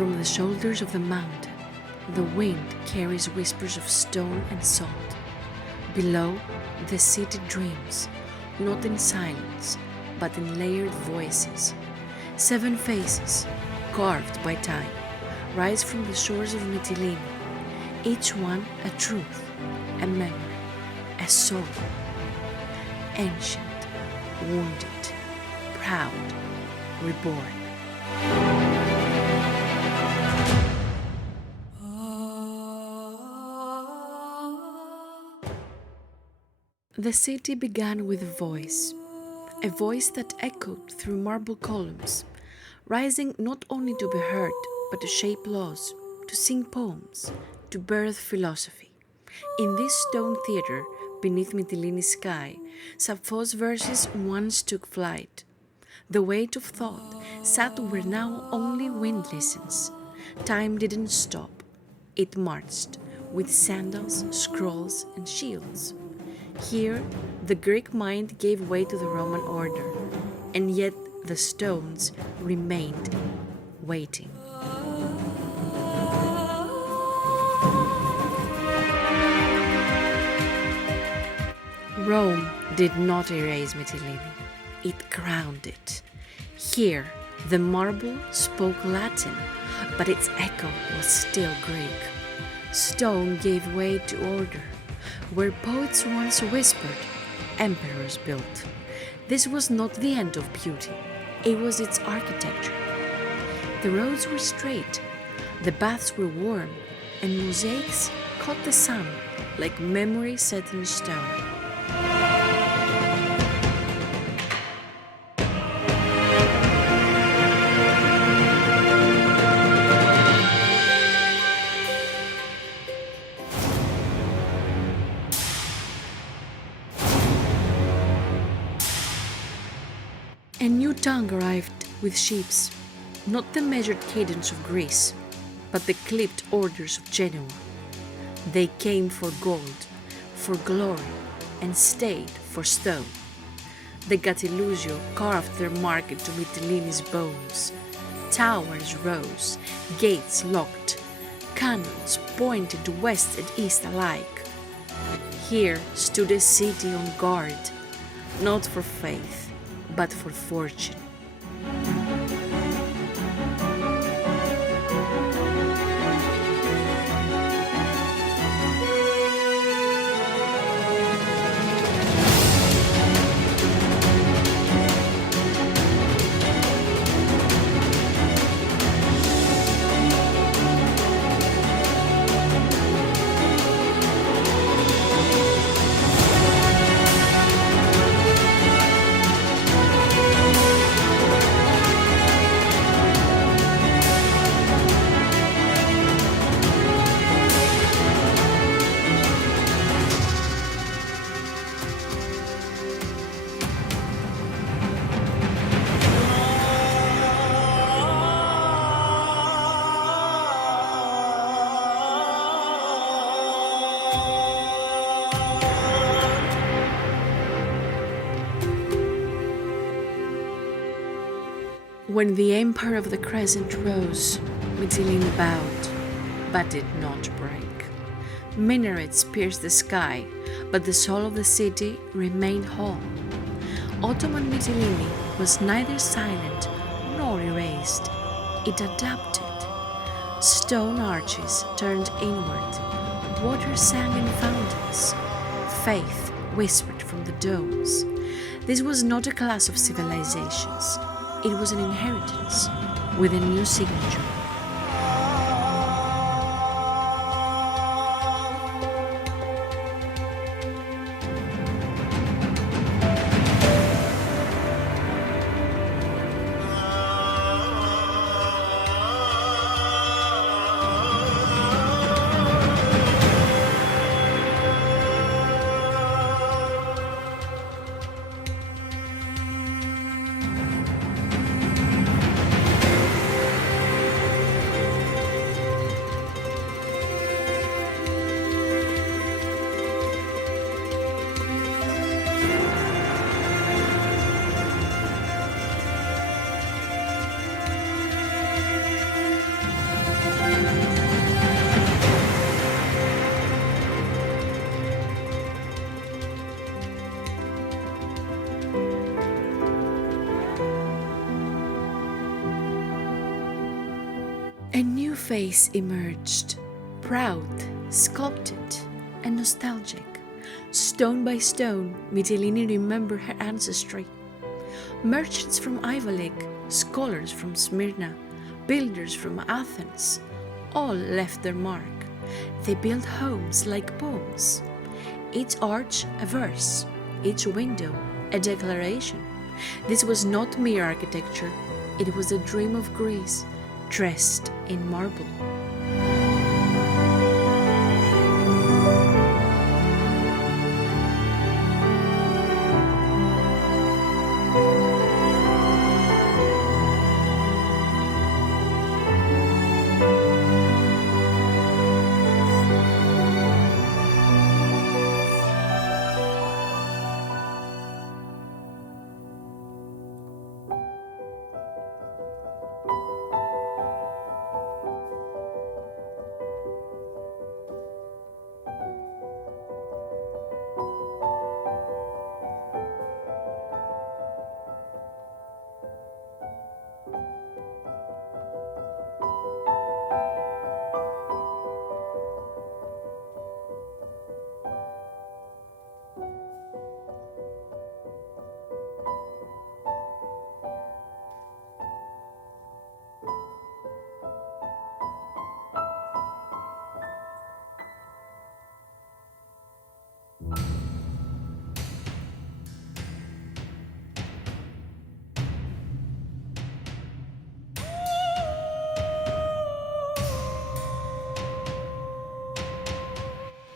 From the shoulders of the mountain, the wind carries whispers of stone and salt. Below, the city dreams, not in silence, but in layered voices. 7 faces, carved by time, rise from the shores of Mytilini, each one a truth, a memory, a soul. Ancient, wounded, proud, reborn. The city began with a voice that echoed through marble columns, rising not only to be heard, but to shape laws, to sing poems, to birth philosophy. In this stone theatre, beneath Mytilini's sky, Sappho's verses once took flight. The weight of thought sat where now only wind listens. Time didn't stop. It marched, with sandals, scrolls, and shields. Here, the Greek mind gave way to the Roman order, and yet the stones remained waiting. Rome did not erase Mytilini, it crowned it. Here, the marble spoke Latin, but its echo was still Greek. Stone gave way to order. Where poets once whispered, emperors built. This was not the end of beauty, it was its architecture. The roads were straight, the baths were warm, and mosaics caught the sun like memory set in stone. A new tongue arrived with ships, not the measured cadence of Greece, but the clipped orders of Genoa. They came for gold, for glory, and stayed for stone. The Gattilusio carved their market to Mytilini's bones. Towers rose, gates locked, cannons pointed west and east alike. Here stood a city on guard, not for faith, but for fortune. When the empire of the crescent rose, Mytilini bowed, but did not break. Minarets pierced the sky, but the soul of the city remained whole. Ottoman Mytilini was neither silent nor erased. It adapted. Stone arches turned inward. Water sang in fountains. Faith whispered from the domes. This was not a class of civilizations. It was an inheritance with a new signature. A new face emerged, proud, sculpted, and nostalgic. Stone by stone, Mytilini remembered her ancestry. Merchants from Ivalik, scholars from Smyrna, builders from Athens, all left their mark. They built homes like poems. Each arch a verse, each window a declaration. This was not mere architecture, it was a dream of Greece, dressed in marble.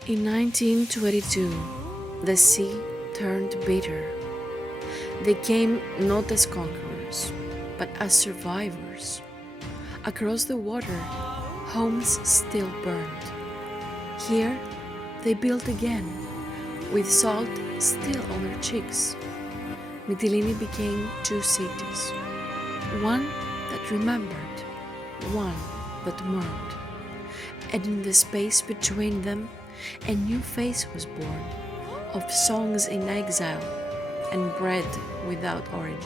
In 1922, the sea turned bitter. They came not as conquerors, but as survivors. Across the water, homes still burned. Here, they built again, with salt still on their cheeks. Mytilini became two cities, one that remembered, one that mourned. And in the space between them, a new face was born, of songs in exile and bread without origin.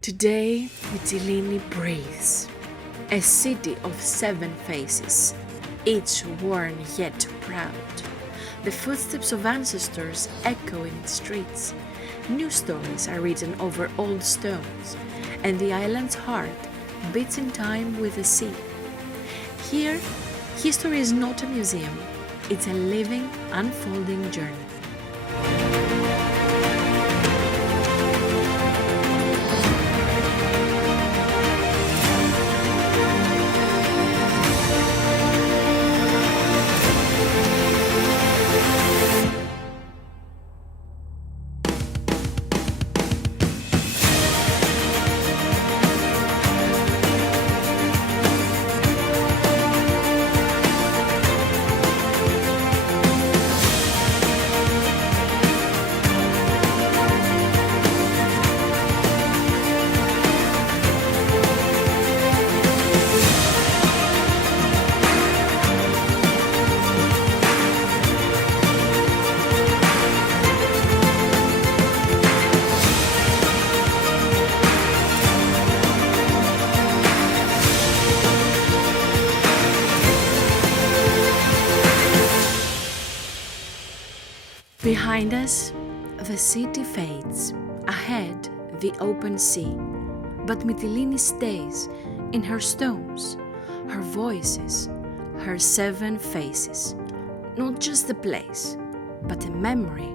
Today, Mytilini breathes, a city of 7 faces, each worn yet proud. The footsteps of ancestors echo in its streets. New stories are written over old stones, and the island's heart beats in time with the sea. Here, history is not a museum, it's a living, unfolding journey. Behind us, the city fades, ahead the open sea, but Mytilini stays in her stones, her voices, her 7 faces, not just the place, but a memory